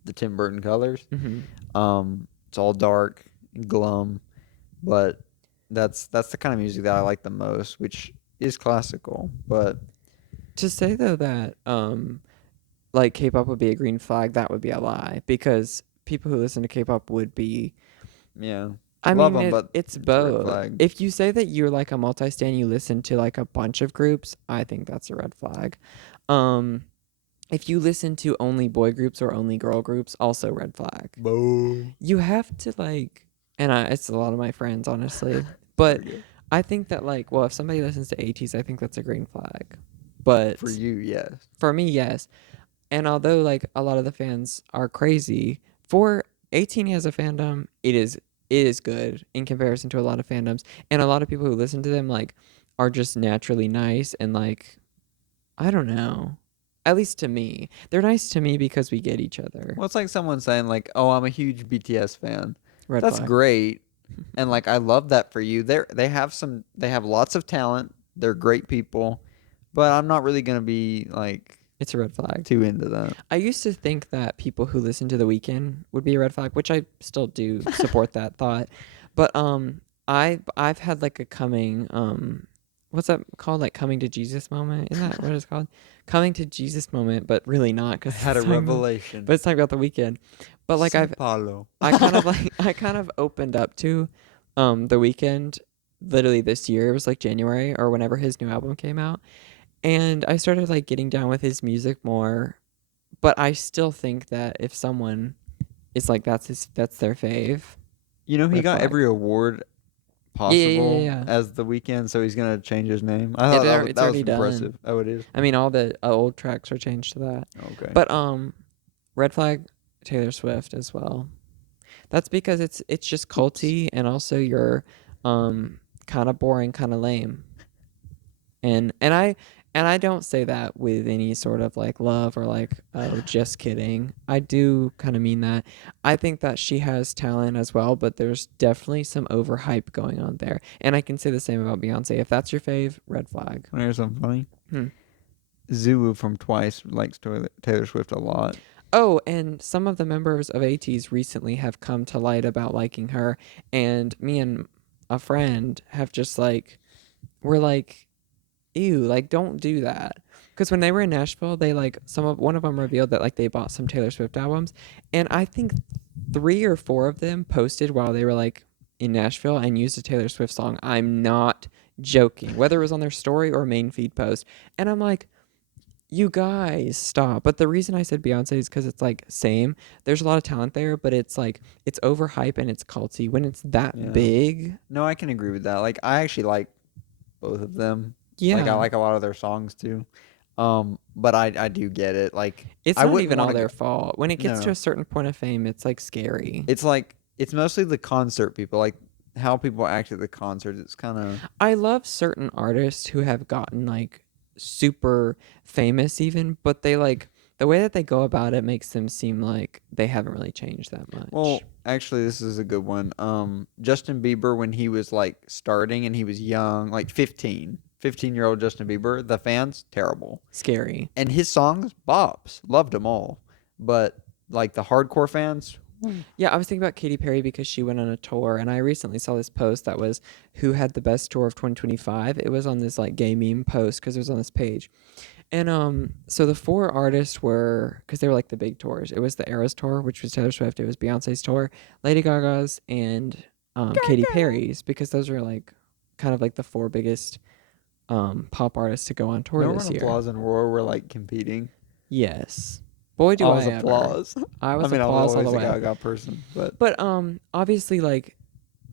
the Tim Burton colors. Mm-hmm. It's all dark and glum, but that's the kind of music that I like the most, which is classical. But To say though that like K-pop would be a green flag, that would be a lie because people who listen to K-pop would be. yeah, I love mean, them, but it's it's a red both. flag. If you say that you're like a multi-stan, you listen to like a bunch of groups, I think that's a red flag. Um, if you listen to only boy groups or only girl groups, also red flag. Boo. You have to like, and it's a lot of my friends, honestly, but There we go. I think that like, well, if somebody listens to ATs, I think that's a green flag. But For you, yes. for me, yes. And although like a lot of the fans are crazy, for 18 as a fandom, it is good in comparison to a lot of fandoms. And a lot of people who listen to them like are just naturally nice and like I don't know. At least to me. They're nice to me because we get each other. Well, it's like someone saying like, "Oh, I'm a huge BTS fan." Red That's flag. great, and like I love that for you. They have lots of talent. They're great people, but I'm not really gonna be like It's a red flag. too into that. I used to think that people who listen to The Weeknd would be a red flag, which I still do support that thought. But I've had like a coming what's that called, like coming to Jesus moment? Isn't that what it's called? Coming to Jesus moment, but really not I because had a revelation. but it's talking about The Weeknd. But like San Paulo. I kind of like I kind of opened up to The Weeknd literally this year. It was like January or whenever his new album came out. And I started like getting down with his music more, but I still think that if someone is like that's their fave, You know, he red got flag. every award Yeah, yeah, yeah, possible yeah. as the weekend, so he's gonna change his name. I thought It's that was already done. impressive. Oh, it is. I mean, all the old tracks are changed to that. Okay. But red flag Taylor Swift as well. That's because it's just Oops. culty and also you're kind of boring, kind of lame. And I don't say that with any sort of like love or like oh just kidding. I do kind of mean that. I think that she has talent as well, but there's definitely some overhype going on there. And I can say the same about Beyonce. If that's your fave, red flag. Want to hear something funny? Hmm. Zulu from Twice likes Taylor Swift a lot. Oh, and some of the members of ATEEZ recently have come to light about liking her, and me and a friend have just like we're like ew, like don't do that. Because when they were in Nashville, they like one of them revealed that like they bought some Taylor Swift albums, and I think 3 or 4 of them posted while they were like in Nashville and used a Taylor Swift song. I'm not joking. Whether it was on their story or main feed post, and I'm like, you guys stop. But the reason I said Beyonce is because it's like same. There's a lot of talent there, but it's like it's overhype and it's culty. When it's that Yeah. big, No, I can agree with that. Like, I actually like both of them. Like, I yeah, like a lot of their songs too. But I do get it. Like, it's I not wouldn't even want all to go. their fault. When it gets to No, a certain point of fame, it's like scary. it's like it's mostly the concert people. Like how people act at the concert. It's kind of I love certain artists who have gotten like super famous even, but they like the way that they go about it makes them seem like they haven't really changed that much. well. Actually, this is a good one. Justin Bieber when he was like starting and he was young, like 15-year-old Justin Bieber. The fans terrible. Scary. And his songs, bops, loved them all. But like the hardcore fans, Yeah, I was thinking about Katy Perry because she went on a tour, and I recently saw this post that was who had the best tour of 2025. It was on this like gay meme post because it was on this page, and so the 4 artists were because they were like the big tours. It was the Eras tour, which was Taylor Swift. It was Beyonce's tour, Lady Gaga's, and Katy Perry's because those were like kind of like the 4 biggest pop artists to go on tour no this one year. applause and roar were like competing. Yes, boy, do I I was ever! applause. I I was mean, I was applause all the always a way. Gaga person, but But obviously like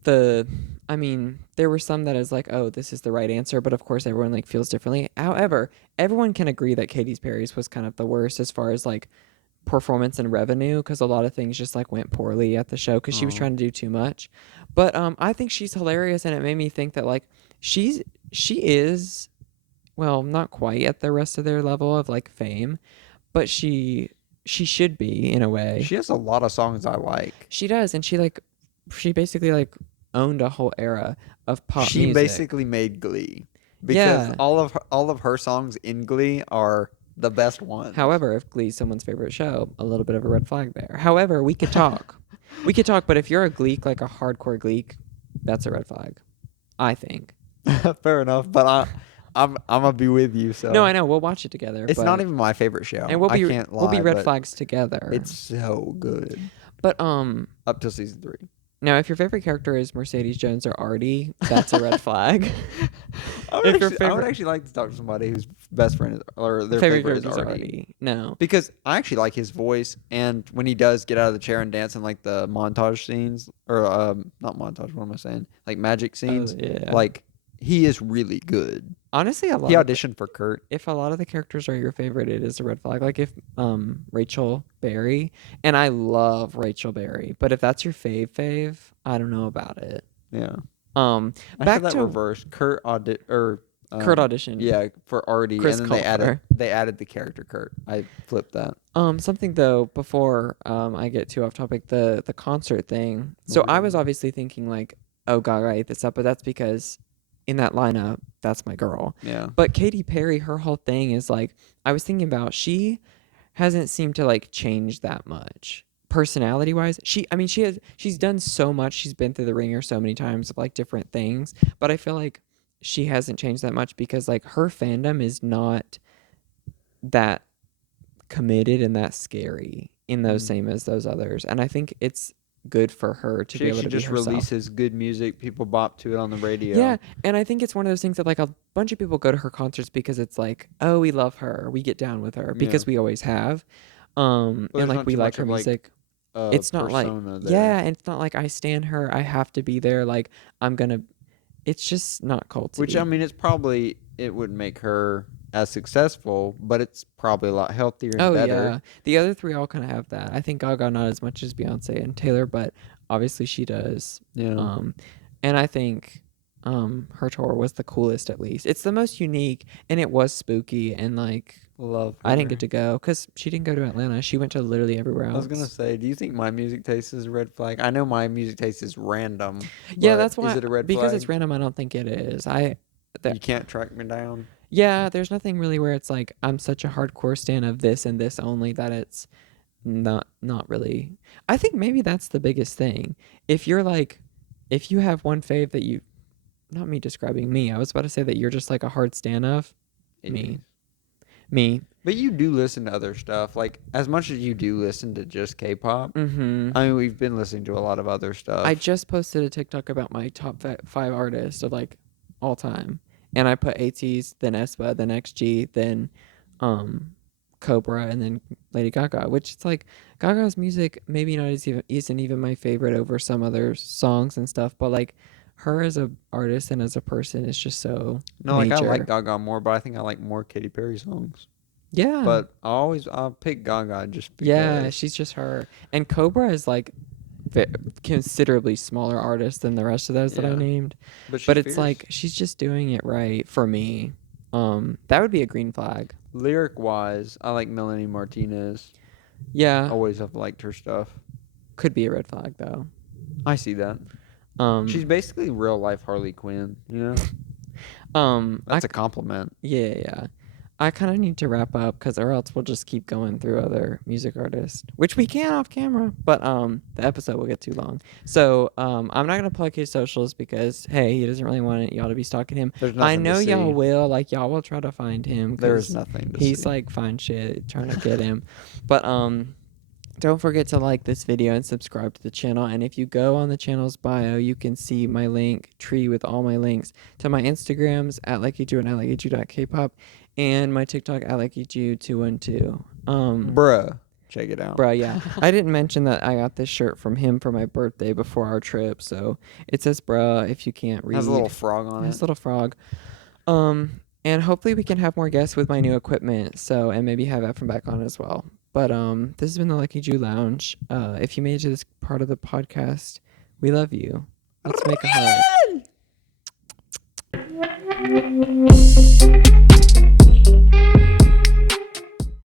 the I mean, there were some that is like, oh, this is the right answer, but of course everyone like feels differently. However, everyone can agree that Katy Perry's was kind of the worst as far as like performance and revenue because a lot of things just like went poorly at the show because she was oh, trying to do too much. But I think she's hilarious and it made me think that like she's she is well, not quite at the rest of their level of like fame, but she should be in a way. She has a lot of songs I like. She does, and she basically like owned a whole era of pop She music. basically made Glee because Yeah. all of her songs in Glee are the best ones. However, if Glee's someone's favorite show, a little bit of a red flag there. However, we could talk. We could talk, but if you're a Gleek, like a hardcore Gleek, that's a red flag, I think. Fair enough, but I'm gonna be with you. So No, I know. We'll watch it together. it's but, not even my favorite show. and we'll be I can't lie. we'll be red but flags together. It's so good But up till season 3. now if your favorite character is Mercedes Jones or Artie, that's a red flag. I would actually like to talk to somebody whose best friend is, or their favorite is Artie. No. Because I actually like his voice, and when he does get out of the chair and dance in like the montage scenes, or not montage, what am I saying? Like magic scenes. Yeah. Like he is really good. Honestly, He auditioned for Kurt. if a lot of the characters are your favorite, it is a red flag. Like if Rachel Berry, and I love Rachel Berry, but if that's your fave, I don't know about it. Yeah. I Back had that to reverse. Kurt auditioned. Yeah, for Artie, Chris and then Colfer. they added the character Kurt. I flipped that. Something though before I get too off topic, the concert thing. So I was obviously thinking like, oh, Gaga ate this up, but that's because in that lineup, that's my girl. Yeah. But Katy Perry, her whole thing is like, I was thinking about, she hasn't seemed to like change that much personality wise. She's done so much. She's been through the ringer so many times of like different things, but I feel like she hasn't changed that much because like her fandom is not that committed and that scary in those same as those others. And I think it's good for her to be able to be just herself. releases good music. People bop to it on the radio. Yeah, and I think it's one of those things that like a bunch of people go to her concerts because it's like, oh, we love her, we get down with her because we always have, and like we like her music. It's not like and it's not like I stan her, I have to be there. Like I'm gonna. It's just not culty. Which I mean, it wouldn't make her as successful, but it's probably a lot healthier and better. Yeah, the other three all kind of have that. I think Gaga not as much as Beyonce and Taylor, but obviously she does. Yeah. And I think her tour was the coolest. At least it's the most unique, and it was spooky. And like, love her. I didn't get to go because she didn't go to Atlanta. She went to literally everywhere else. I was gonna say, do you think my music taste is a red flag? I know my music taste is random. Yeah, that's why. Is it a red because flag? it's random, I don't think it is. You can't track me down. Yeah, there's nothing really where it's like I'm such a hardcore stan of this and this only that it's not really. I think maybe that's the biggest thing. If you have one fave that you, not me describing me, I was about to say that you're just like a hard stan of me. But you do listen to other stuff, like as much as you do listen to just K-pop. Mm-hmm. I mean, we've been listening to a lot of other stuff. I just posted a TikTok about my top 5 artists of like all time. And I put ATEEZ, then aespa, then XG, then Cobra, and then Lady Gaga, which it's like Gaga's music maybe isn't even my favorite over some other songs and stuff, but like her as a artist and as a person is just so like I major. like Gaga more, but I think I like more Katy Perry songs. Yeah. But I'll pick Gaga just because. Yeah, she's just her. And Cobra is like considerably smaller artist than the rest of those that I named. But it's fierce. like she's just doing it right for me. That would be a green flag. Lyric wise, I like Melanie Martinez. Yeah. Always have liked her stuff. Could be a red flag though. I see that. She's basically real life Harley Quinn, you know? That's a compliment. Yeah. I kind of need to wrap up or else we'll just keep going through other music artists, which we can off camera, but the episode will get too long. So I'm not going to plug his socials because, hey, he doesn't really want y'all to be stalking him. I know y'all will. Like, y'all will try to find him. There's nothing to see. He's like, fine shit, trying to get him. But don't forget to like this video and subscribe to the channel. And if you go on the channel's bio, you can see my link tree with all my links to my Instagrams at Leckiju and at Leckiju.kpop and my TikTok at Leckiju212. Bruh. Check it out. Bruh, yeah. I didn't mention that I got this shirt from him for my birthday before our trip. So it says bruh if you can't read. Has a little frog on it. Has a little frog. And hopefully we can have more guests with my new equipment. So, and maybe have Ephraim back on as well. But this has been the Leckiju Lounge. If you made it to this part of the podcast, we love you. Let's make a hug.